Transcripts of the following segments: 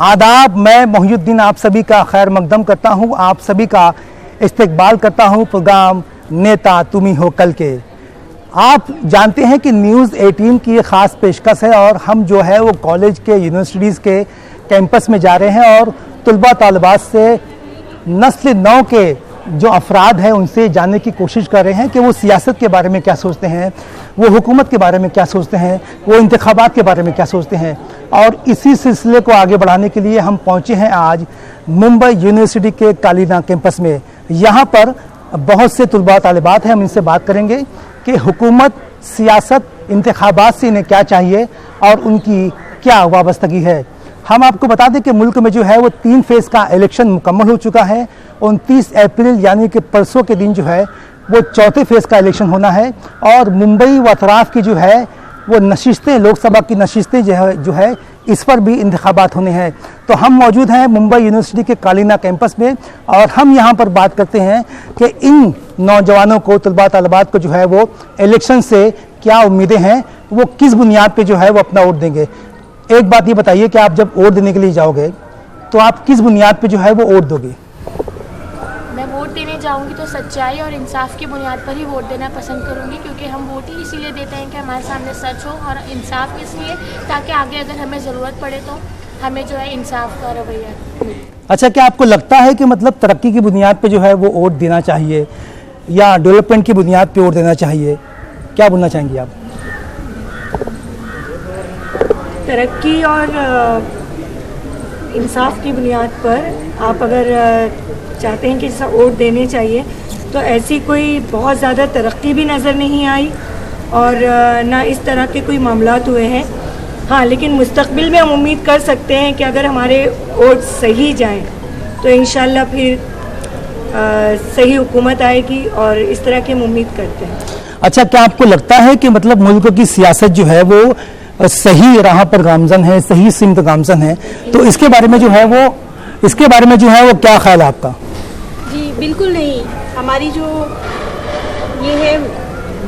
आदाब, मैं मोहिउद्दीन आप सभी का खैर मकदम करता हूँ, आप सभी का इस्तकबाल करता हूँ प्रोग्राम नेता तुम ही हो कल के। आप जानते हैं कि न्यूज़ 18 की ये ख़ास पेशकश है और हम जो है वो कॉलेज के यूनिवर्सिटीज़ के कैंपस में जा रहे हैं और तलबा तालिबात से नस्ल नौ के जो अफराद हैं उनसे जानने की कोशिश कर रहे हैं कि वो सियासत के बारे में क्या सोचते हैं, वो हुकूमत के बारे में क्या सोचते हैं, वो इंतखाबात के बारे में क्या सोचते हैं। और इसी सिलसिले को आगे बढ़ाने के लिए हम पहुंचे हैं आज मुंबई यूनिवर्सिटी के कालीना कैंपस में। यहाँ पर बहुत से तलबा तालिबात हैं, हम इनसे बात करेंगे कि हुकूमत, सियासत, इंतखाबात से इन्हें क्या चाहिए और उनकी क्या वाबस्तगी है। हम आपको बता दें कि मुल्क में जो है वो 3 फेज़ का इलेक्शन मुकम्मल हो चुका है। 29 अप्रैल यानी कि परसों के दिन जो है वो चौथे फेज़ का इलेक्शन होना है और मुंबई व अतराफ़ की जो है वो नशिस्तें, लोकसभा की नशिस्तें जो है इस पर भी इंतखाबात होने हैं। तो हम मौजूद हैं मुंबई यूनिवर्सिटी के कालीना कैंपस में और हम यहाँ पर बात करते हैं कि इन नौजवानों को, तलबा तालिबात को जो है वो इलेक्शन से क्या उम्मीदें हैं, वो किस बुनियाद पे जो है वो अपना वोट देंगे। एक बात ये बताइए कि आप जब वोट देने के लिए जाओगे तो आप किस बुनियाद पे जो है वो वोट दोगे? मैं वोट देने जाऊंगी तो सच्चाई और इंसाफ की बुनियाद पर ही वोट देना पसंद करूंगी, क्योंकि हम वोट ही इसीलिए देते हैं कि हमारे सामने सच हो और इंसाफ इसलिए ताकि आगे अगर हमें ज़रूरत पड़े तो हमें जो है इंसाफ का रवैया। अच्छा, क्या आपको लगता है कि मतलब तरक्की की बुनियाद पे जो है वो वोट देना चाहिए या डेवलपमेंट की बुनियाद पे वोट देना चाहिए? क्या बोलना चाहेंगी आप? तरक्की और इंसाफ की बुनियाद पर आप अगर चाहते हैं कि वोट देने चाहिए तो ऐसी कोई बहुत ज़्यादा तरक्की भी नज़र नहीं आई और ना इस तरह के कोई मामलात हुए हैं। हाँ, लेकिन मुस्तक़बिल में हम उम्मीद कर सकते हैं कि अगर हमारे वोट सही जाएं तो इंशाल्लाह फिर सही हुकूमत आएगी और इस तरह की हम उम्मीद करते हैं। अच्छा, क्या आपको लगता है कि मतलब मुल्क की सियासत जो है वो सही राह पर गामजन है, सही सिमत गामजन है, तो इसके बारे में जो है वो क्या ख्याल है आपका? जी बिल्कुल नहीं, हमारी जो ये है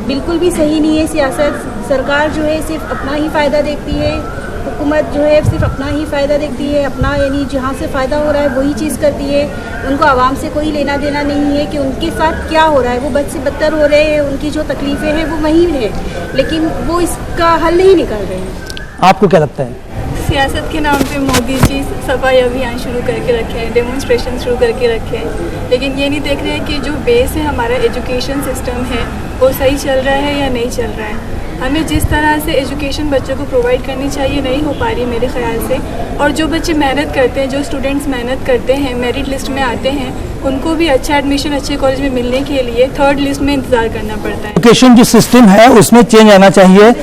बिल्कुल भी सही नहीं है सियासत। सरकार जो है सिर्फ अपना ही फ़ायदा देखती है, हुकूमत जो है सिर्फ अपना ही फ़ायदा देखती है, अपना यानी जहाँ से फ़ायदा हो रहा है वही चीज़ करती है। उनको आवाम से कोई लेना देना नहीं है कि उनके साथ क्या हो रहा है, वो बद से बदतर हो रहे हैं, उनकी जो तकलीफ़ें हैं वो वहीं है, लेकिन वो इसका हल नहीं निकाल रहे हैं। आपको क्या लगता है? सियासत के नाम पे मोदी जी सफाई अभियान शुरू करके रखे हैं, डेमोन्स्ट्रेशन शुरू करके रखे हैं, लेकिन ये नहीं देख रहे हैं कि जो बेस है हमारा एजुकेशन सिस्टम है वो सही चल रहा है या नहीं चल रहा है। हमें जिस तरह से एजुकेशन बच्चों को प्रोवाइड करनी चाहिए नहीं हो पा रही मेरे ख्याल से, और जो बच्चे मेहनत करते हैं, जो स्टूडेंट्स मेहनत करते हैं, मेरिट लिस्ट में आते हैं, उनको भी अच्छा एडमिशन अच्छे कॉलेज में मिलने के लिए 3rd लिस्ट में इंतज़ार करना पड़ता है। एजुकेशन जो सिस्टम है उसमें चेंज आना चाहिए।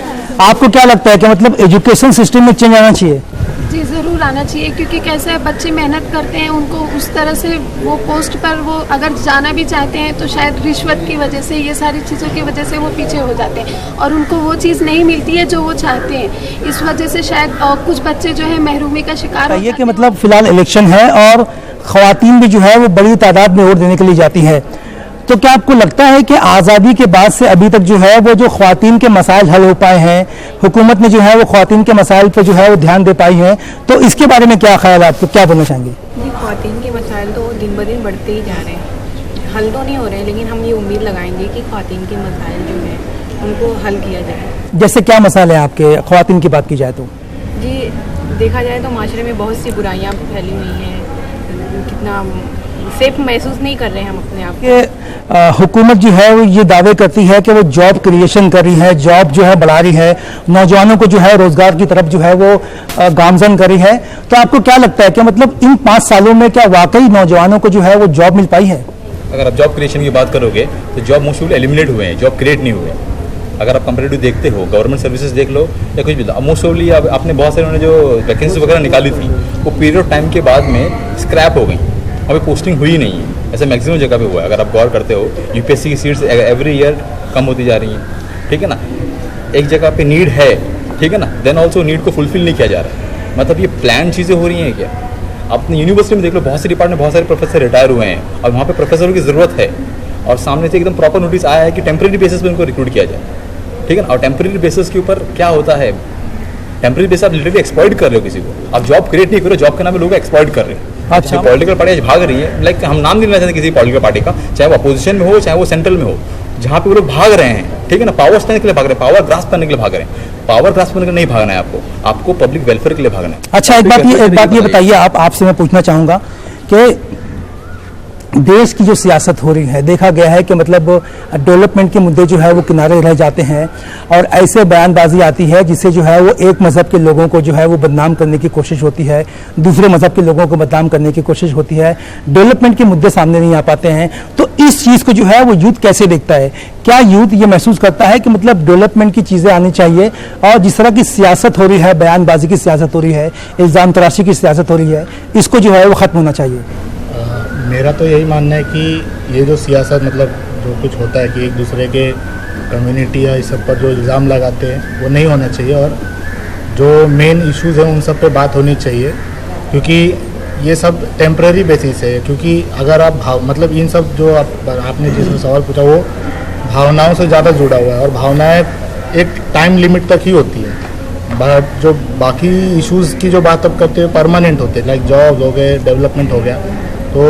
आपको क्या लगता है कि मतलब एजुकेशन सिस्टम में चेंज आना चाहिए? जी ज़रूर आना चाहिए, क्योंकि कैसे है बच्चे मेहनत करते हैं, उनको उस तरह से वो पोस्ट पर वो अगर जाना भी चाहते हैं तो शायद रिश्वत की वजह से, ये सारी चीज़ों की वजह से वो पीछे हो जाते हैं और उनको वो चीज़ नहीं मिलती है जो वो चाहते हैं। इस वजह से शायद कुछ बच्चे जो है महरूमी का शिकार ये कि मतलब फिलहाल इलेक्शन है और ख़वातीन भी जो है वो बड़ी तादाद में वोट देने के लिए जाती है, तो क्या आपको लगता है कि आज़ादी के बाद से अभी तक जो है वो जो ख़वातीन के मसाइल हल हो पाए हैं, हुकूमत ने जो है वो ख़वातीन के मसाइल पर जो है वो ध्यान दे पाई है, तो इसके बारे में क्या ख्याल है आपको, क्या बोलना चाहेंगे? जी, ख़वातीन के मसाइल तो दिन ब दिन बढ़ते ही जा रहे हैं, हल तो नहीं हो रहे हैं, लेकिन हम ये उम्मीद लगाएंगे कि ख़वातीन के मसाइल जो है उनको हल किया जाए। जैसे क्या मसाइल हैं आपके, ख़वातीन की बात की जाए तो? जी, देखा जाए तो माशरे में बहुत सी बुराइयाँ फैली हुई हैं, कितना सेफ महसूस नहीं कर रहे हैं हम अपने आप को। हुकूमत जो है वो ये दावे करती है कि वो जॉब क्रिएशन कर रही है, जॉब जो है बढ़ा रही है, नौजवानों को जो है रोजगार की तरफ जो है वो गामजन कर रही है, तो आपको क्या लगता है कि मतलब इन 5 सालों में क्या वाकई नौजवानों को जो है वो जॉब मिल पाई है? अगर आप जॉब क्रिएशन की बात करोगे तो जॉब मोस्टली एलिमिनेट हुए हैं, जॉब क्रिएट नहीं हुए। अगर आप कंपेरेटिव देखते हो, गवर्नमेंट सर्विसेज देख लो या कुछ भी, मोस्टली आपने बहुत सारे उन्होंने जो वैकेंसी वगैरह निकाली थी वो पीरियड ऑफ टाइम के बाद में स्क्रैप हो गई, अभी पोस्टिंग हुई नहीं है। ऐसा मैक्सिमम जगह पे हुआ है। अगर आप गौर करते हो, यूपीएससी की सीट्स एवरी ईयर कम होती जा रही हैं, ठीक है ना। एक जगह पे नीड है, ठीक है ना, देन ऑल्सो नीड को फुलफिल नहीं किया जा रहा। मतलब ये प्लान चीज़ें हो रही हैं क्या? अपनी यूनिवर्सिटी में देख लो, बहुत से डिपार्टमेंट बहुत सारे प्रोफेसर रिटायर हुए हैं और वहाँ पे प्रोफेसरों की ज़रूरत है और सामने से एकदम प्रॉपर नोटिस आया है कि टेम्प्रेरी बेसिस पे उनको रिक्रूट किया जाए, ठीक है ना। और टेम्प्रेरी बेसिस के ऊपर क्या होता है, टेम्परेरी बेस आप लिटरली एक्सप्लॉइट कर रहे हो किसी को, आप जॉब क्रिएट नहीं कर रहे हो, जॉब के नाम पे लोग एक्सप्लॉइट कर रहे हो। अच्छा। पॉलिटिकल पार्टी आज भाग रही है, लाइक हम नाम नहीं लेना चाहते किसी पॉलिटिकल पार्टी का, चाहे वो अपोजिशन में हो चाहे वो सेंट्रल में हो, जहाँ पे वो लोग भाग रहे हैं, ठीक है ना, पावर स्टैंड के लिए भाग रहे हैं, पावर ग्रास्प करने के लिए भाग रहे हैं। पावर ग्रास्प करने के लिए नहीं भागना है आपको पब्लिक वेलफेयर के लिए भागना है। अच्छा, एक बात ये बताइए, आपसे मैं पूछना चाहूँगा कि देश की जो सियासत हो रही है, देखा गया है कि मतलब डेवलपमेंट के मुद्दे जो है वो किनारे रह जाते हैं और ऐसे बयानबाजी आती है जिससे जो है वो एक मज़हब के लोगों को जो है वो बदनाम करने की कोशिश होती है, दूसरे मज़हब के लोगों को बदनाम करने की कोशिश होती है, डेवलपमेंट के मुद्दे सामने नहीं आ पाते हैं। तो इस चीज़ को जो है वो यूथ कैसे देखता है? क्या यूथ ये महसूस करता है कि मतलब डेवलपमेंट की चीज़ें आनी चाहिए और जिस तरह की सियासत हो रही है, बयानबाजी की सियासत हो रही है, इल्ज़ाम तराशी की सियासत हो रही है, इसको जो है वो ख़त्म होना चाहिए? मेरा तो यही मानना है कि ये जो सियासत मतलब जो कुछ होता है कि एक दूसरे के कम्युनिटी या इस सब पर जो इल्ज़ाम लगाते हैं वो नहीं होना चाहिए और जो मेन इश्यूज़ हैं उन सब पे बात होनी चाहिए, क्योंकि ये सब टेम्परेरी बेसिस है। क्योंकि अगर आप मतलब इन सब जो आपने जिस सवाल पूछा वो भावनाओं से ज़्यादा जुड़ा हुआ है और भावनाएँ एक टाइम लिमिट तक ही होती है। जो बाकी इश्यूज़ की जो बात अब करते हैं परमानेंट होते हैं, लाइक जॉब हो गए, डेवलपमेंट हो गया, तो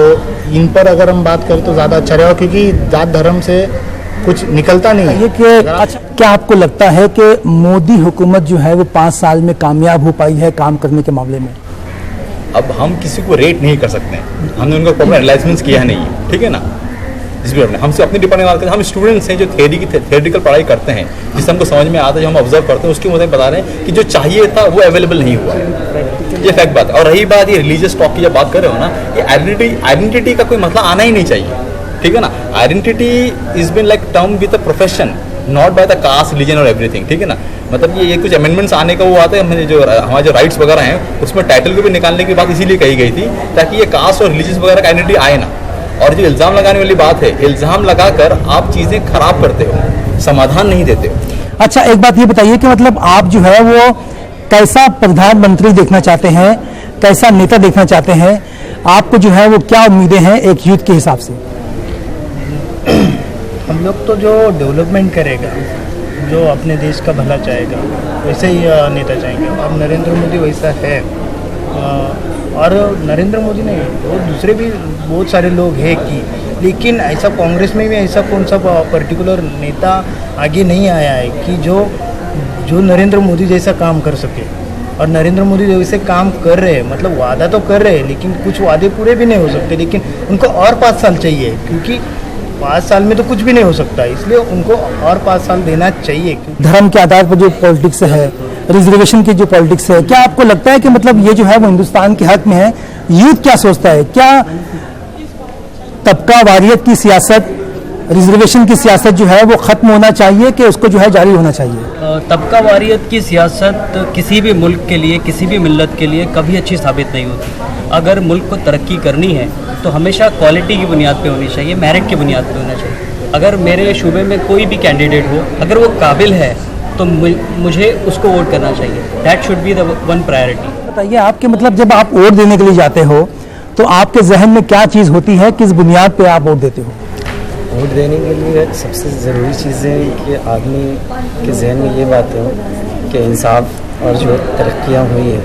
इन पर अगर हम बात करें तो ज़्यादा अच्छा रहेगा, क्योंकि जात धर्म से कुछ निकलता नहीं है। ये कि अच्छा, क्या आपको लगता है कि मोदी हुकूमत जो है वो 5 साल में कामयाब हो पाई है काम करने के मामले में? अब हम किसी को रेट नहीं कर सकते हैं, हमने उनका प्रॉपर एनालाइजमेंट किया नहीं है, ठीक है ना। हमसे अपनी डिपार्टमेंट में बात करते हैं, हम स्टूडेंट्स हैं जो थियोरेटिकल पढ़ाई करते हैं, जिससे हमको समझ में आता है, जो हम ऑब्जर्व करते हैं उसके मुझे बता रहे हैं कि जो चाहिए था वो अवेलेबल नहीं हुआ है, ये फैक्ट बात है। और रही बात ये रिलीजियस टॉक की जब बात कर रहे हो ना, ये आइडेंटिटी का कोई मतलब आना ही नहीं चाहिए, ठीक है ना। Identity is been like term with a profession, not by the caste, religion और एवरीथिंग, ठीक है ना। मतलब ये कुछ अमेंडमेंट्स आने का वो आता है, जो हमारे जो राइट्स वगैरह हैं उसमें टाइटल को भी निकालने की बात इसीलिए कही गई थी ताकि ये कास्ट और रिलीजियस वगैरह का आइडेंटिटी आए ना। और जो इल्ज़ाम लगाने वाली बात है, इल्ज़ाम लगाकर आप चीज़ें खराब करते हो, समाधान नहीं देते हो। अच्छा, एक बात ये बताइए कि मतलब आप जो है वो कैसा प्रधानमंत्री देखना चाहते हैं, कैसा नेता देखना चाहते हैं? आपको जो है वो क्या उम्मीदें हैं एक यूथ के हिसाब से? हम लोग तो जो डेवलपमेंट करेगा, जो अपने देश का भला चाहेगा, वैसे ही नेता चाहेंगे। अब नरेंद्र मोदी वैसा है, और नरेंद्र मोदी नहीं, वो दूसरे भी बहुत सारे लोग हैं कि, लेकिन ऐसा कांग्रेस में भी ऐसा कौन सा पर्टिकुलर नेता आगे नहीं आया है कि जो नरेंद्र मोदी जैसा काम कर सके। और नरेंद्र मोदी जैसे काम कर रहे हैं, मतलब वादा तो कर रहे हैं लेकिन कुछ वादे पूरे भी नहीं हो सकते, लेकिन उनको और 5 साल चाहिए, क्योंकि 5 साल में तो कुछ भी नहीं हो सकता, इसलिए उनको और 5 साल देना चाहिए। धर्म के आधार पर जो पॉलिटिक्स है, रिजर्वेशन की जो पॉलिटिक्स है, क्या आपको लगता है कि मतलब ये जो है वो हिंदुस्तान के हक में है? यूथ क्या सोचता है? क्या तबका वारियत की सियासत, रिजर्वेशन की सियासत जो है वो खत्म होना चाहिए कि उसको जो है जारी होना चाहिए? तबका वारियत की सियासत किसी भी मुल्क के लिए, किसी भी मिल्लत के लिए कभी अच्छी साबित नहीं होती। अगर मुल्क को तरक्की करनी है तो हमेशा क्वालिटी की बुनियाद पे होनी चाहिए, मेरिट की बुनियाद पे होना चाहिए। अगर मेरे शूबे में कोई भी कैंडिडेट हो, अगर वो काबिल है तो मुझे उसको वोट करना चाहिए। That should be the one priority. बताइए आपके मतलब जब आप वोट देने के लिए जाते हो तो आपके जहन में क्या चीज़ होती है, किस बुनियाद पे आप वोट देते हो? वोट देने के लिए सबसे ज़रूरी चीज़ है कि आदमी के जहन में ये बातें हों कि इंसाफ और जो तरक्कियाँ हुई है,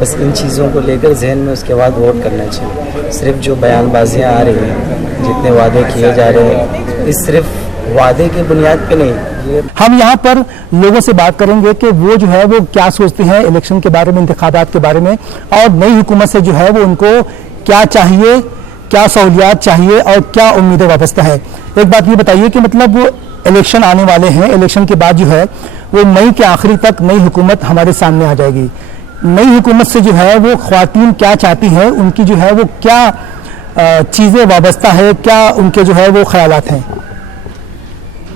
बस इन चीज़ों को लेकर जहन में उसके बाद वोट करना चाहिए। सिर्फ जो बयानबाजियाँ आ रही हैं, जितने वादे किए जा रहे हैं, इस सिर्फ वादे की बुनियाद पे नहीं। हम यहाँ पर लोगों से बात करेंगे कि वो जो है वो क्या सोचते हैं इलेक्शन के बारे में, इंतखाबात के बारे में, और नई हुकूमत से जो है वो उनको क्या चाहिए, क्या सहूलियात चाहिए और क्या उम्मीदें वाबस्ता है। एक बात ये बताइए कि मतलब वो इलेक्शन आने वाले हैं, इलेक्शन के बाद जो है वो मई के आखिरी तक नई हुकूमत हमारे सामने आ जाएगी। नई हुकूमत से जो है वो ख्वातीन क्या चाहती हैं, उनकी जो है वो क्या चीज़ें वाबस्ता है, क्या उनके जो है वो ख्यालात हैं?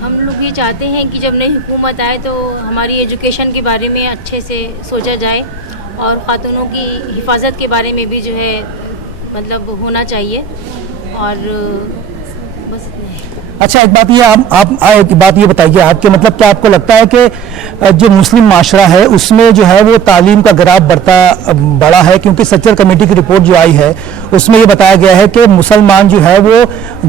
हम लोग ये चाहते हैं कि जब नई हुकूमत आए तो हमारी एजुकेशन के बारे में अच्छे से सोचा जाए और ख़ातूनों की हिफाजत के बारे में भी जो है मतलब होना चाहिए, और बस अच्छा, एक बात ये आप एक बात ये बताइए, आपके मतलब क्या आपको लगता है कि जो मुस्लिम माशरा है उसमें जो है वो तालीम का ग्राफ बढ़ा है? क्योंकि सच्चर कमेटी की रिपोर्ट जो आई है उसमें ये बताया गया है कि मुसलमान जो है वो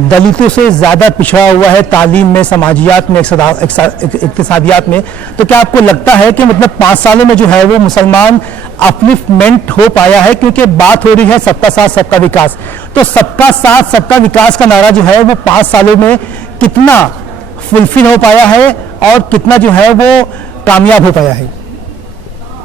दलितों से ज़्यादा पिछड़ा हुआ है तालीम में, समाजियात में, इक्तिसादियात में। तो क्या आपको लगता है कि मतलब 5 सालों में जो है वो मुसलमान अपलिफ्टमेंट हो पाया है? क्योंकि बात हो रही है सबका साथ सबका विकास, तो सबका साथ सबका विकास का नारा जो है वो 5 सालों में कितना फुलफिल हो पाया है और कितना जो है वो कामयाब हो पाया है?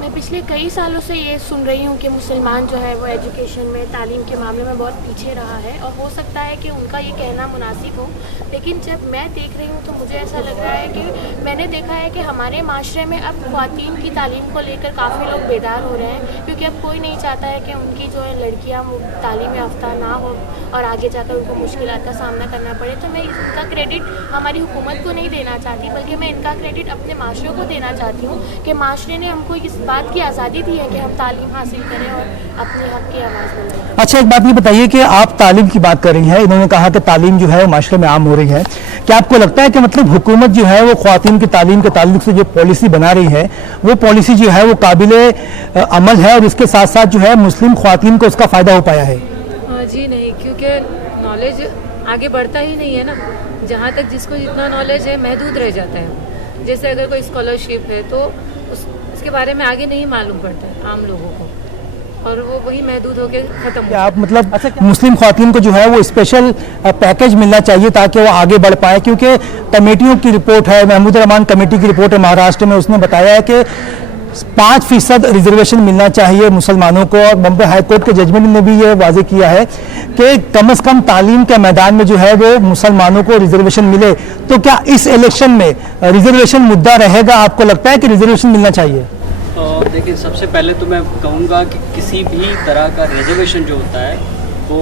मैं पिछले कई सालों से ये सुन रही हूँ कि मुसलमान जो है वो एजुकेशन में, तालीम के मामले में बहुत पीछे रहा है, और हो सकता है कि उनका ये कहना मुनासिब हो, लेकिन जब मैं देख रही हूँ तो मुझे ऐसा लग रहा है कि मैंने देखा है कि हमारे माशरे में अब ख्वातीन की तालीम को लेकर काफ़ी लोग बेदार हो रहे हैं, क्योंकि अब कोई नहीं चाहता है कि उनकी जो है लड़कियाँ तालीम याफ्ता ना हो और आगे जाकर उनको मुश्किलात का सामना करना पड़े। तो मैं इसका क्रेडिट हमारी हुकूमत को नहीं देना चाहती, बल्कि मैं इनका क्रेडिट अपने माशरे को देना चाहती हूँ कि माशरे ने हमको इस बात की आज़ादी दी है कि हम तालीम हासिल करें और अपने हक की आवाज़ बुलंद। अच्छा, एक बात ये बताइए कि आप तालीम की बात कर रही हैं, इन्होंने कहा कि तालीम जो है वो माशरे में आम हो रही है। क्या आपको लगता है कि मतलब हुकूमत जो है वो ख्वातीन की तालीम के ताल्लुक से जो पॉलिसी बना रही है वो पॉलिसी जो है वो काबिले अमल है और इसके साथ साथ जो है मुस्लिम ख्वातीन को उसका फ़ायदा हो पाया है? जी नहीं, क्योंकि नॉलेज आगे बढ़ता ही नहीं है ना। जहाँ तक जिसको जितना नॉलेज है महदूद रह जाता है। जैसे अगर कोई स्कॉलरशिप है तो उसके बारे में आगे नहीं मालूम पड़ता है आम लोगों को, और वो वही महदूद होकर खत्म हो। आप मतलब मुस्लिम ख्वातीन को जो है वो स्पेशल पैकेज मिलना चाहिए ताकि वो आगे बढ़ पाए, क्योंकि कमेटियों की रिपोर्ट है, महमूद रहमान कमेटी की रिपोर्ट है महाराष्ट्र में, उसने बताया है कि 5% रिजर्वेशन मिलना चाहिए मुसलमानों को, और बम्बई हाईकोर्ट के जजमेंट ने भी ये वाजे किया है कि कम से कम तालीम के मैदान में जो है वो मुसलमानों को रिजर्वेशन मिले। तो क्या इस इलेक्शन में रिजर्वेशन मुद्दा रहेगा? आपको लगता है कि रिजर्वेशन मिलना चाहिए? देखिए, सबसे पहले तो मैं कहूँगा कि किसी भी तरह का रिजर्वेशन जो होता है वो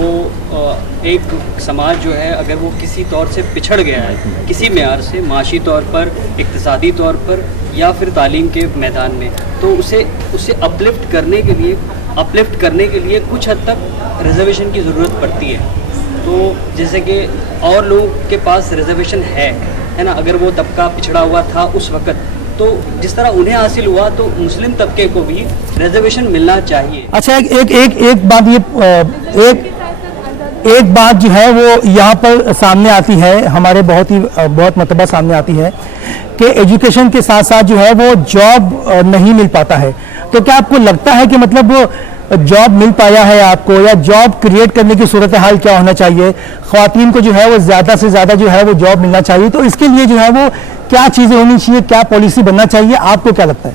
एक समाज जो है अगर वो किसी तौर से पिछड़ गया है किसी मेयार से, माशी तौर पर, इक्तिसादी तौर पर या फिर तालीम के मैदान में, तो उसे अपलिफ्ट करने के लिए कुछ हद तक रिजर्वेशन की ज़रूरत पड़ती है। तो जैसे कि और लोगों के पास रिजर्वेशन है ना, अगर वो तबका पिछड़ा हुआ था उस वक़्त, तो जिस तरह उन्हें हासिल हुआ तो मुस्लिम तबके को भी रिजर्वेशन मिलना चाहिए। अच्छा, एक बात जो है वो यहाँ पर सामने आती है, हमारे बहुत मतबा सामने आती है कि एजुकेशन के साथ साथ जो है वो जॉब नहीं मिल पाता है। तो क्या आपको लगता है कि मतलब जॉब मिल पाया है आपको, या जॉब क्रिएट करने की सूरत हाल क्या होना चाहिए? ख्वातीन को जो है वो ज़्यादा से ज़्यादा जो है वो जॉब मिलना चाहिए, तो इसके लिए जो है वो क्या चीज़ें होनी चाहिए, क्या पॉलिसी बनना चाहिए? आपको क्या लगता है?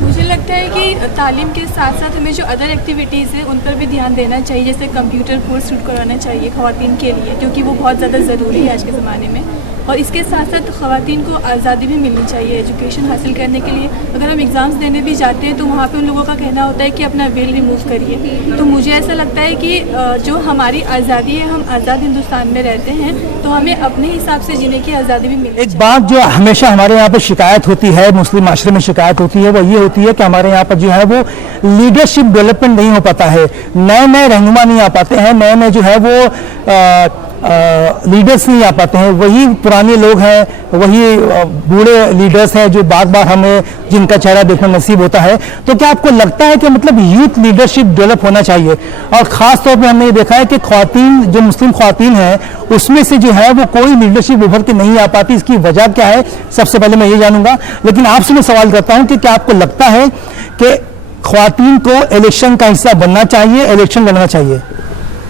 मुझे लगता है कि तालीम के साथ साथ हमें जो अदर एक्टिविटीज़ हैं उन पर भी ध्यान देना चाहिए, जैसे कंप्यूटर कोर्स शुरू करवाना चाहिए ख़वातीन के लिए, क्योंकि वो बहुत ज़्यादा ज़रूरी है आज के ज़माने में। और इसके साथ साथ ख़वातीन को आज़ादी भी मिलनी चाहिए एजुकेशन हासिल करने के लिए। अगर हम एग्ज़ाम्स देने भी जाते हैं तो वहाँ पे उन लोगों का कहना होता है कि अपना वेल रिमूव करिए। तो मुझे ऐसा लगता है कि जो हमारी आज़ादी है, हम आज़ाद हिंदुस्तान में रहते हैं, तो हमें अपने हिसाब से जीने की आज़ादी भी मिलनी। एक बात जो हमेशा हमारे यहाँ पर शिकायत होती है, मुस्लिम माशरे में शिकायत होती है, वो ये होती है कि हमारे यहाँ पर जो है वो लीडरशिप डेवलपमेंट नहीं हो पाता है, नए रहनुमा नहीं आ पाते हैं, नए जो है वो लीडर्स नहीं आ पाते हैं, वही पुराने लोग हैं, वही बूढ़े लीडर्स हैं जो बार बार हमें जिनका चेहरा देखना नसीब होता है। तो क्या आपको लगता है कि मतलब यूथ लीडरशिप डेवलप होना चाहिए? और ख़ास तौर पे हमने ये देखा है कि ख्वातीन, जो मुस्लिम ख्वातीन हैं, उसमें से जो है वो कोई लीडरशिप उभर के नहीं आ पाती। इसकी वजह क्या है, सबसे पहले मैं ये जानूंगा। लेकिन आपसे मैं सवाल करता हूँ कि क्या आपको लगता है कि ख्वातीन को इलेक्शन का हिस्सा बनना चाहिए, इलेक्शन लड़ना चाहिए?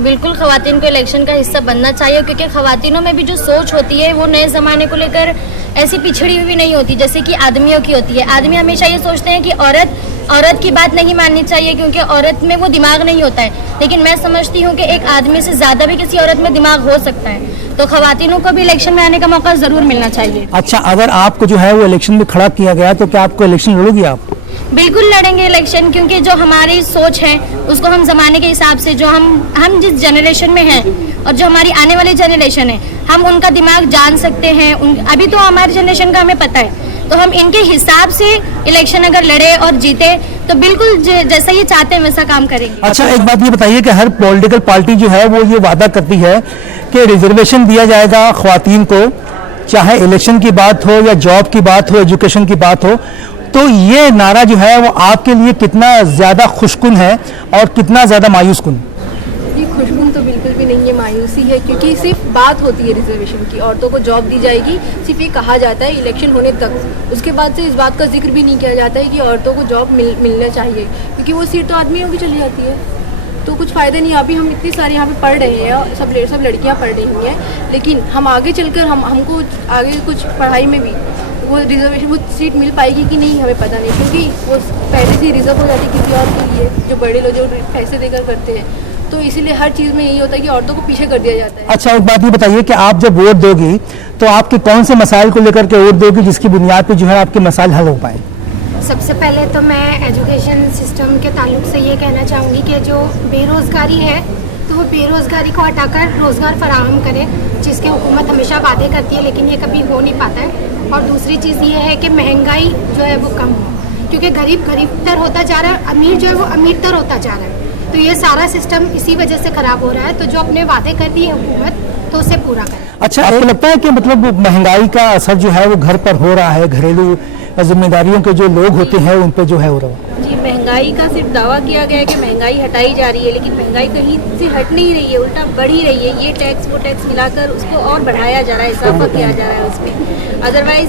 बिल्कुल ख़वातीन को इलेक्शन का हिस्सा बनना चाहिए, क्योंकि ख़वातीनों में भी जो सोच होती है वो नए ज़माने को लेकर ऐसी पिछड़ी हुई नहीं होती जैसे कि आदमियों की होती है। आदमी हमेशा ये सोचते हैं कि औरत की बात नहीं माननी चाहिए क्योंकि औरत में वो दिमाग नहीं होता है, लेकिन मैं समझती हूँ कि एक आदमी से ज़्यादा भी किसी औरत में दिमाग हो सकता है। तो ख़वातीनों को भी इलेक्शन में आने का मौका ज़रूर मिलना चाहिए। अच्छा, अगर आपको जो है वो इलेक्शन में खड़ा किया गया तो क्या आपको इलेक्शन लड़ोगी आप? बिल्कुल लड़ेंगे इलेक्शन, क्योंकि जो हमारी सोच है उसको हम ज़माने के हिसाब से, जो हम जिस जनरेशन में हैं और जो हमारी आने वाली जनरेशन है, हम उनका दिमाग जान सकते हैं। अभी तो हमारी जनरेशन का हमें पता है, तो हम इनके हिसाब से इलेक्शन अगर लड़े और जीते तो बिल्कुल जैसा ये चाहते हैं वैसा काम करेंगे। अच्छा, एक बात ये बताइए कि हर पॉलिटिकल पार्टी जो है वो ये वादा करती है कि रिजर्वेशन दिया जाएगा ख्वातीन को, चाहे इलेक्शन की बात हो या जॉब की बात हो, एजुकेशन की बात हो, तो ये नारा जो है वो आपके लिए कितना ज़्यादा खुशकुन है और कितना ज़्यादा मायूसकुन? ये खुशबू तो बिल्कुल भी नहीं है, मायूसी है, क्योंकि सिर्फ बात होती है रिजर्वेशन की, औरतों को जॉब दी जाएगी, सिर्फ ये कहा जाता है इलेक्शन होने तक। उसके बाद से इस बात का जिक्र भी नहीं किया जाता है कि औरतों को जॉब मिलना चाहिए, क्योंकि वो सीट तो आदमियों की चली जाती है, तो कुछ फ़ायदा नहीं। अभी हम इतनी सारे यहाँ पे पढ़ रहे हैं, सब लड़कियाँ पढ़ रही हैं, लेकिन हम आगे चलकर हमको आगे कुछ पढ़ाई में भी वो रिजर्वेशन, वो सीट मिल पाएगी कि नहीं हमें पता नहीं, क्योंकि वो पहले से रिजर्व हो जाती है किसी और के लिए, जो बड़े लोग जो पैसे देकर करते हैं। तो इसीलिए हर चीज़ में यही होता है कि औरतों को पीछे कर दिया जाता है। अच्छा, एक बात ये बताइए कि आप जब वोट दोगी तो आपके कौन से मसाइल को लेकर के वोट दोगी जिसकी बुनियाद पे जो है आपके मसाइल हल हो पाए? सबसे पहले तो मैं एजुकेशन सिस्टम के ताल्लुक से ये कहना चाहूँगी कि जो बेरोज़गारी है तो वो बेरोज़गारी को हटाकर रोज़गार फराहम करे, जिसके हुकूमत हमेशा वादे करती है लेकिन ये कभी हो नहीं पाता है। और दूसरी चीज़ ये है कि महंगाई जो है वो कम हो, क्योंकि गरीब गरीबतर होता जा रहा है, अमीर जो है वो अमीरतर होता जा रहा है, तो ये सारा सिस्टम इसी वजह से ख़राब हो रहा है। तो जो अपने वादे करती है हुकूमत तो उसे पूरा करे। अच्छा, आपको लगता है कि मतलब महंगाई का असर जो है वो घर पर हो रहा है, घरेलू जिम्मेदारियों के जो लोग होते हैं उन पर जो है हो रहा है? जी, महंगाई का सिर्फ दावा किया गया है कि महंगाई हटाई जा रही है, लेकिन महंगाई कहीं से हट नहीं रही है, उल्टा बढ़ ही रही है। ये टैक्स वो टैक्स मिलाकर उसको और बढ़ाया जा रहा है, इजाफा किया जा रहा है उसमें। अदरवाइज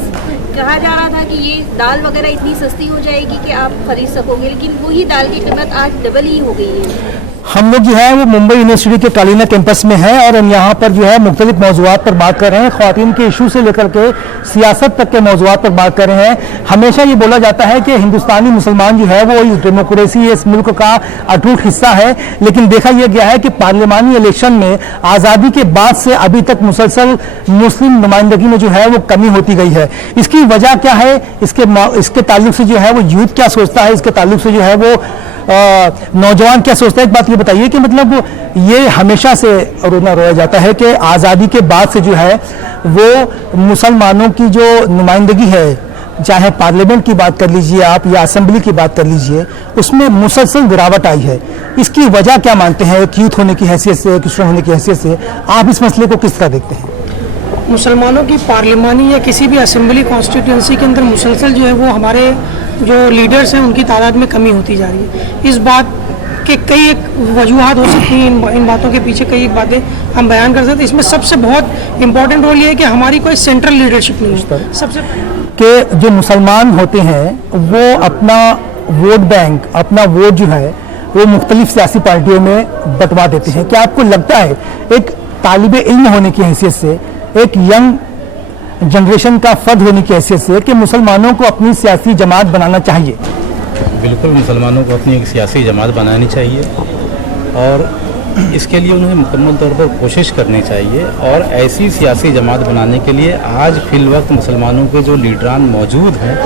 कहा जा रहा था कि ये दाल वगैरह इतनी सस्ती हो जाएगी कि आप खरीद सकोगे, लेकिन वही दाल की कीमत आज डबल ही हो गई है। हम लोग जो है वो मुंबई यूनिवर्सिटी के कालीना कैंपस में हैं और हम यहाँ पर जो है मुख्तलिफ मौज़ूआत पर बात कर रहे हैं, ख़वातीन के इशू से लेकर के सियासत तक के मौज़ूआत पर बात कर रहे हैं। हमेशा ये बोला जाता है कि हिंदुस्तानी मुसलमान जो है वो इस डेमोक्रेसी, इस मुल्क का अटूट हिस्सा है, लेकिन देखा यह गया है कि पार्लियामानी इलेक्शन में आज़ादी के बाद से अभी तक मुसलसल मुस्लिम नुमाइंदगी में जो है वो कमी होती गई है। इसकी वजह क्या है? इसके ताल्लुक से जो है वो यूथ क्या सोचता है, इसके ताल्लुक से जो है वो नौजवान क्या सोचता है? एक बात ये बताइए कि मतलब ये हमेशा से रोया जाता है कि आज़ादी के बाद से जो है वो मुसलमानों की जो नुमाइंदगी है, चाहे पार्लियामेंट की बात कर लीजिए आप या असेंबली की बात कर लीजिए, उसमें मुसलसल गिरावट आई है। इसकी वजह क्या मानते हैं? एक यूथ होने की हैसियत से, एक स्टूडेंट होने की हैसियत से आप इस मसले को किस तरह देखते हैं? मुसलमानों की पार्लियामानी या किसी भी असेंबली कॉन्स्टिट्यूंसी के अंदर मुसलसल जो है वो हमारे जो लीडर्स हैं उनकी तादाद में कमी होती जा रही है। इस बात के कई एक वजूहात हो सकती हैं, इन बातों के पीछे कई बातें हम बयान कर सकते हैं। इसमें सबसे बहुत इंपॉर्टेंट रोल ये है कि हमारी कोई सेंट्रल लीडरशिप नहीं है। सबसे कि जो मुसलमान होते हैं वो अपना वोट बैंक, अपना वोट जो है वो मुख्तलिफ सियासी पार्टियों में बंटवा देते हैं। क्या आपको लगता है एक तालिबे इल्म होने की हैसियत से, एक यंग जनरेशन का फर्द होने की हैसियत से, कि मुसलमानों को अपनी सियासी जमात बनाना चाहिए? बिल्कुल, मुसलमानों को अपनी एक सियासी जमात बनानी चाहिए और इसके लिए उन्हें मुकम्मल तौर पर कोशिश करनी चाहिए। और ऐसी सियासी जमात बनाने के लिए आज फिल वक्त मुसलमानों के जो लीडरान मौजूद हैं,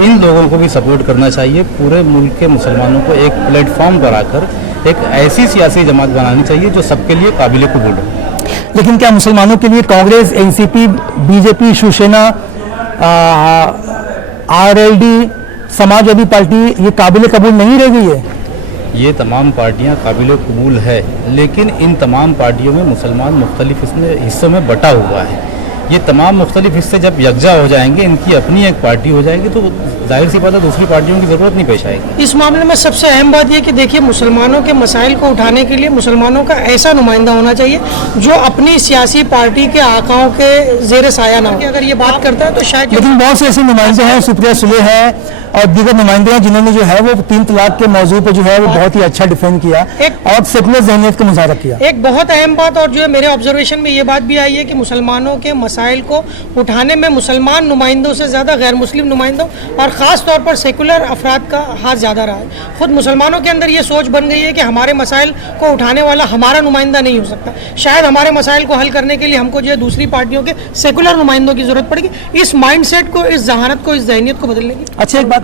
इन लोगों को भी सपोर्ट करना चाहिए। पूरे मुल्क के मुसलमानों को एक प्लेटफॉर्म पर आकर एक ऐसी सियासी जमात बनानी चाहिए जो सबके लिए काबिल कबूल हो। लेकिन क्या मुसलमानों के लिए Congress, NCP, BJP, Shiv Sena, RLD, Samajwadi Party ये काबिल कबूल नहीं रह गई है? ये तमाम पार्टियां काबिल कबूल है, लेकिन इन तमाम पार्टियों में मुसलमान मुख्तलिफ हिस्सों में बटा हुआ है। ये तमाम मुख्तलिफ हिस्से जब यकजा हो जाएंगे, इनकी अपनी एक पार्टी हो जाएगी, तो जाहिर सी बात है दूसरी पार्टियों की ज़रूरत नहीं पेश आएगी। इस मामले में सबसे अहम बात यह कि देखिए, मुसलमानों के मसाइल को उठाने के लिए मुसलमानों का ऐसा नुमाइंदा होना चाहिए जो अपनी सियासी पार्टी के आकाओं के जेर साया ना हो। अगर ये बात करता है तो शायद, लेकिन बहुत से ऐसे नुमाइंदे हैं, सुप्रिया सुले है और दीगर नुमाइंदे हैं जिन्होंने जो है वो 3 तलाक के मौजू पर जो है वो बहुत ही अच्छा डिफेंड किया और सेकुलर ज़हनियत का मुजाहरा किया। एक बहुत अहम बात और जो है मेरे ऑब्जर्वेशन में ये बात भी आई है कि मुसलमानों के मसाइल को उठाने में मुसलमान नुमाइंदों से ज़्यादा गैर मुस्लिम नुमाइंदों और ख़ास तौर पर सेकुलर अफराद का हाथ ज़्यादा रहा है। ख़ुद मुसलमानों के अंदर ये सोच बन गई है कि हमारे मसाइल को उठाने वाला हमारा नुमाइंदा नहीं हो सकता। शायद हमारे मसाइल को हल करने के लिए हमको जो है दूसरी पार्टियों के सेकुलर नुमाइंदों की ज़रूरत पड़ेगी। इस माइंडसेट को, इस जहानत को, इस ज़हनियत को बदलने की। अच्छा, एक बात,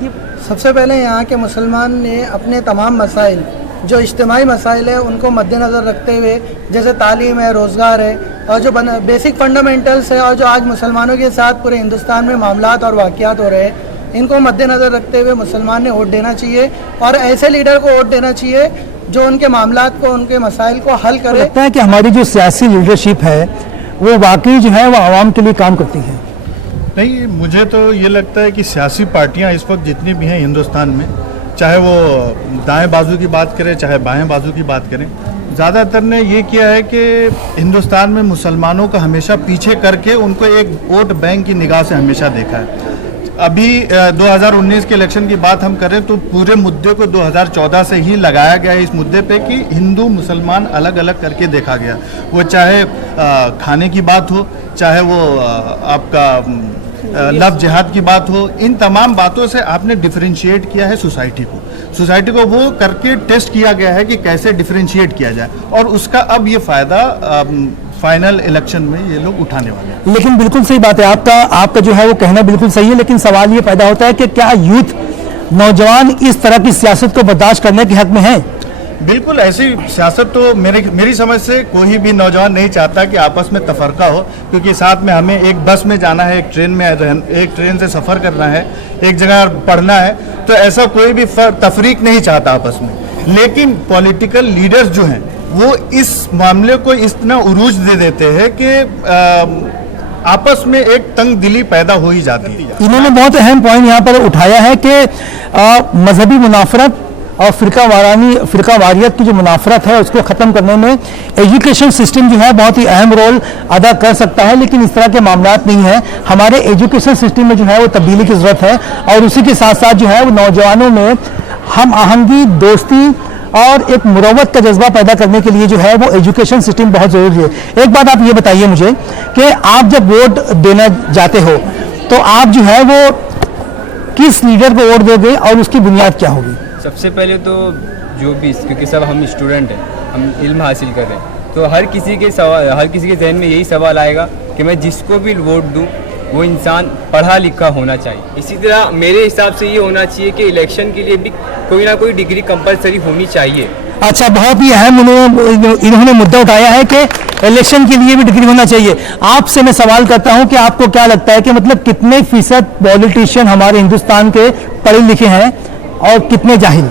सबसे पहले यहाँ के मुसलमान ने अपने तमाम मसाइल जो इज्तिमाई मसाइल है उनको मद्देनज़र रखते हुए, जैसे तालीम है, रोज़गार है और जो बेसिक फंडामेंटल्स है और जो आज मुसलमानों के साथ पूरे हिंदुस्तान में मामलात और वाक़यात हो रहे हैं, इनको मद्देनज़र रखते हुए मुसलमान ने वोट देना चाहिए और ऐसे लीडर को वोट देना चाहिए जो उनके मामलात को, उनके मसाइल को हल करे। लगता है कि हमारी जो सियासी लीडरशिप है वो वाकई जो है वो आवाम के लिए काम करती है। नहीं, मुझे तो ये लगता है कि सियासी पार्टियां इस वक्त जितनी भी हैं हिंदुस्तान में, चाहे वो दाएं बाजू की बात करें चाहे बाएं बाजू की बात करें, ज़्यादातर ने ये किया है कि हिंदुस्तान में मुसलमानों का हमेशा पीछे करके उनको एक वोट बैंक की निगाह से हमेशा देखा है। अभी 2019 के इलेक्शन की बात हम करें तो पूरे मुद्दे को 2014 से ही लगाया गया है इस मुद्दे पे कि हिंदू मुसलमान अलग अलग करके देखा गया। वो चाहे खाने की बात हो, चाहे वो आपका लव जिहाद की बात हो, इन तमाम बातों से आपने डिफरेंशिएट किया है सोसाइटी को वो करके टेस्ट किया गया है कि कैसे डिफरेंशिएट किया जाए, और उसका अब ये फ़ायदा फाइनल इलेक्शन में ये लोग उठाने वाले हैं। लेकिन बिल्कुल सही बात है आपका जो है वो कहना बिल्कुल सही है, लेकिन सवाल ये पैदा होता है कि क्या यूथ नौजवान इस तरह की सियासत को बर्दाश्त करने के हक में है? बिल्कुल, ऐसी सियासत तो मेरी समझ से कोई भी नौजवान नहीं चाहता कि आपस में तफरका हो, क्योंकि साथ में हमें एक बस में जाना है, एक ट्रेन से सफ़र करना है, एक जगह पढ़ना है, तो ऐसा कोई भी तफरीक नहीं चाहता आपस में। लेकिन पॉलिटिकल लीडर्स जो हैं वो इस मामले को इतना उरूज दे देते हैं कि आपस में एक तंग दिली पैदा हो ही जाती है। इन्होंने बहुत अहम पॉइंट यहाँ पर उठाया है कि मजहबी मुनाफरत और फ़िरका वारियत की जो मुनाफरत है उसको ख़त्म करने में एजुकेशन सिस्टम जो है बहुत ही अहम रोल अदा कर सकता है, लेकिन इस तरह के मामलात नहीं है। हमारे एजुकेशन सिस्टम में जो है वो तब्दीली की ज़रूरत है, और उसी के साथ साथ जो है वो नौजवानों में हम आहंगी, दोस्ती और एक मुरव्वत का जज्बा पैदा करने के लिए जो है वो एजुकेशन सिस्टम बहुत ज़रूरी है। एक बात आप ये बताइए मुझे कि आप जब वोट देना जाते हो तो आप जो है वो किस लीडर को वोट दोगे और उसकी बुनियाद क्या होगी? सबसे पहले तो जो भी, क्योंकि सब हम स्टूडेंट हैं, हम इल्म हासिल कर रहे हैं, तो हर किसी के जहन में यही सवाल आएगा कि मैं जिसको भी वोट दूं वो इंसान पढ़ा लिखा होना चाहिए। इसी तरह मेरे हिसाब से ये होना चाहिए कि इलेक्शन के लिए भी कोई ना कोई डिग्री कंपलसरी होनी चाहिए। अच्छा, बहुत ही अहम इन्होंने मुद्दा उठाया है कि इलेक्शन के लिए भी डिग्री होना चाहिए। आपसे मैं सवाल करता हूं कि आपको क्या लगता है कि मतलब कितने फीसद पॉलिटिशियन हमारे हिंदुस्तान के पढ़े लिखे हैं और कितने जाहिल?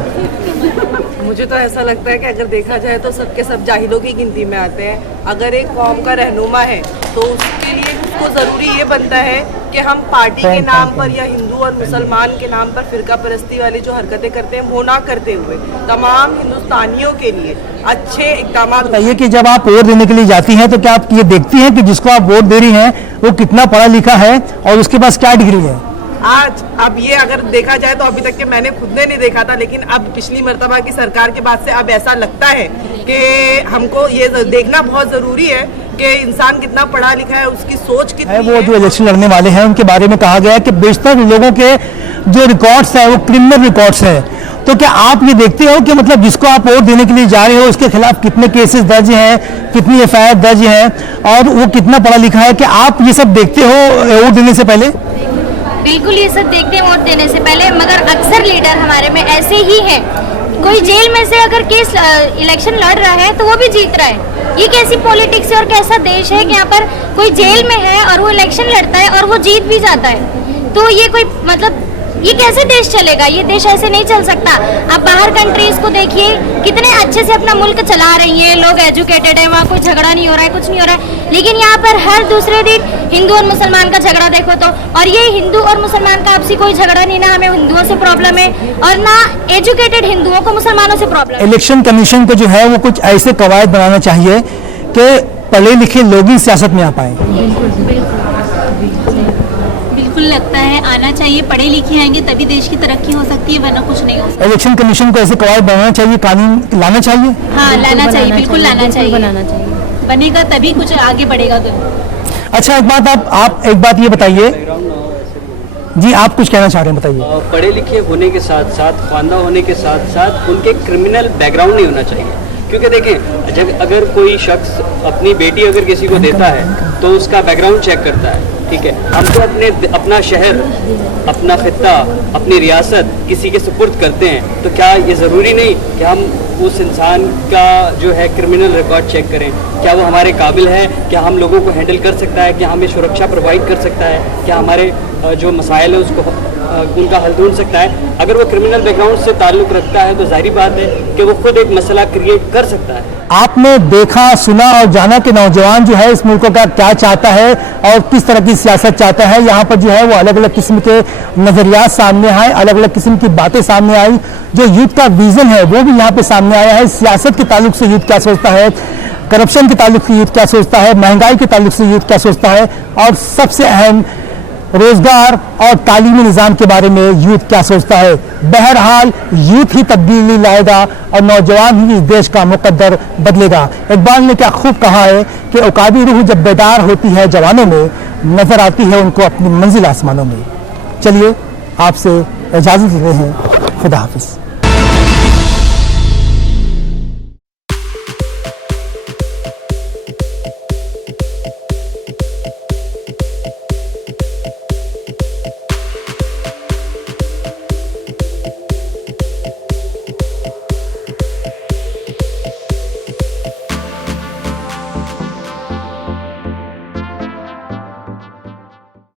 मुझे तो ऐसा लगता है कि अगर देखा जाए तो सबके सब जाहिलों की गिनती में आते हैं। अगर एक कौम का रहनुमा है तो उसके लिए उसको ज़रूरी ये बनता है कि हम पार्टी के नाम पर या हिंदू और मुसलमान के नाम पर फ़िरका परस्ती वाली जो हरकतें करते हैं वो ना करते हुए तमाम हिंदुस्तानियों के लिए अच्छे इक़दाम। बताइए कि जब आप वोट देने के लिए जाती हैं तो क्या आप ये देखती हैं कि जिसको आप वोट दे रही हैं वो कितना पढ़ा लिखा है और उसके पास क्या डिग्री है? आज अब ये अगर देखा जाए तो अभी तक के मैंने खुद ने नहीं देखा था, लेकिन अब पिछली मर्तबा की सरकार के बाद से अब ऐसा लगता है कि हमको ये देखना बहुत ज़रूरी है कि इंसान कितना पढ़ा लिखा है, उसकी सोच कितनी है। वो जो इलेक्शन लड़ने वाले हैं उनके बारे में कहा गया है कि बेशतर लोगों के जो रिकॉर्ड्स हैं वो क्रिमिनल रिकॉर्ड्स हैं। तो क्या आप ये देखते हो कि मतलब जिसको आप वोट देने के लिए जा रहे हो उसके खिलाफ कितने केसेस दर्ज हैं, कितनी FIR दर्ज हैं और वो कितना पढ़ा लिखा है? क्या आप ये सब देखते हो वोट देने से पहले? बिल्कुल ये सब देखते हैं वोट देने से पहले, मगर अक्सर लीडर हमारे में ऐसे ही हैं। कोई जेल में से अगर केस इलेक्शन लड़ रहा है तो वो भी जीत रहा है। ये कैसी पॉलिटिक्स है और कैसा देश है कि यहाँ पर कोई जेल में है और वो इलेक्शन लड़ता है और वो जीत भी जाता है? तो ये कोई मतलब ये कैसे देश चलेगा? ये देश ऐसे नहीं चल सकता। आप बाहर कंट्रीज को देखिए, कितने अच्छे से अपना मुल्क चला रही हैं, लोग एजुकेटेड हैं, वहाँ कोई झगड़ा नहीं हो रहा है, कुछ नहीं हो रहा है। लेकिन यहाँ पर हर दूसरे दिन हिंदू और मुसलमान का झगड़ा देखो तो, और ये हिंदू और मुसलमान का आपसी कोई झगड़ा नहीं, ना हमें हिंदुओं से प्रॉब्लम है और ना एजुकेटेड हिंदुओं को मुसलमानों से प्रॉब्लम। इलेक्शन कमीशन को जो है वो कुछ ऐसे कवायद बनाना चाहिए कि पढ़े लिखे लोग ही सियासत में आ पाए। बिल्कुल लगता है आना चाहिए, पढ़े लिखे आएंगे तभी देश की तरक्की हो सकती है, वरना कुछ नहीं हो सकता। इलेक्शन कमीशन को ऐसे कवायद बनाना चाहिए, कानून लाना चाहिए। हाँ, लाना चाहिए, बिल्कुल लाना चाहिए, बनाना चाहिए, बनेगा तभी कुछ आगे बढ़ेगा। अच्छा, एक बात आप एक बात ये बताइए जी, आप कुछ कहना चाह रहे हैं, बताइए। पढ़े लिखे होने के साथ साथ, ख्वानदा होने के साथ साथ उनके क्रिमिनल बैकग्राउंड नहीं होना चाहिए। क्योंकि देखें, जब अगर कोई शख्स अपनी बेटी अगर किसी को देता है तो उसका बैकग्राउंड चेक करता है, ठीक है। हम तो अपना शहर, अपना खित्ता, अपनी रियासत किसी के सुपुर्द करते हैं, तो क्या ये ज़रूरी नहीं कि हम उस इंसान का जो है क्रिमिनल रिकॉर्ड चेक करें? क्या वो हमारे काबिल है? क्या हम लोगों को हैंडल कर सकता है? क्या हमें सुरक्षा प्रोवाइड कर सकता है? क्या हमारे जो मसाइल है उसको उनका हल ढूंढ सकता है। अगर वो क्रिमिनल बैकग्राउंड से ताल्लुक़ रखता है तो जाहिर बात है कि वो खुद एक मसला क्रिएट कर सकता है। आपने देखा, सुना और जाना कि नौजवान जो है इस मुल्क का क्या चाहता है और किस तरह की सियासत चाहता है। यहाँ पर जो है वो अलग अलग किस्म के नज़रियात सामने आए, अलग अलग किस्म की बातें सामने आई। जो यूथ का विज़न है वो भी यहाँ पे सामने आया है। सियासत के ताल्लुक से यूथ क्या सोचता है, करप्शन के ताल्लुक से यूथ क्या सोचता है, महंगाई के ताल्लुक से यूथ क्या सोचता है, और सबसे अहम रोजगार और तालीमी निज़ाम के बारे में यूथ क्या सोचता है। बहरहाल यूथ ही तब्दीली लाएगा और नौजवान ही इस देश का मुकद्दर बदलेगा। इकबाल ने क्या खूब कहा है कि औकादी रूह जब बेदार होती है जवानों में, नजर आती है उनको अपनी मंजिल आसमानों में। चलिए आपसे इजाज़त लेते हैं, खुदा हाफिज़।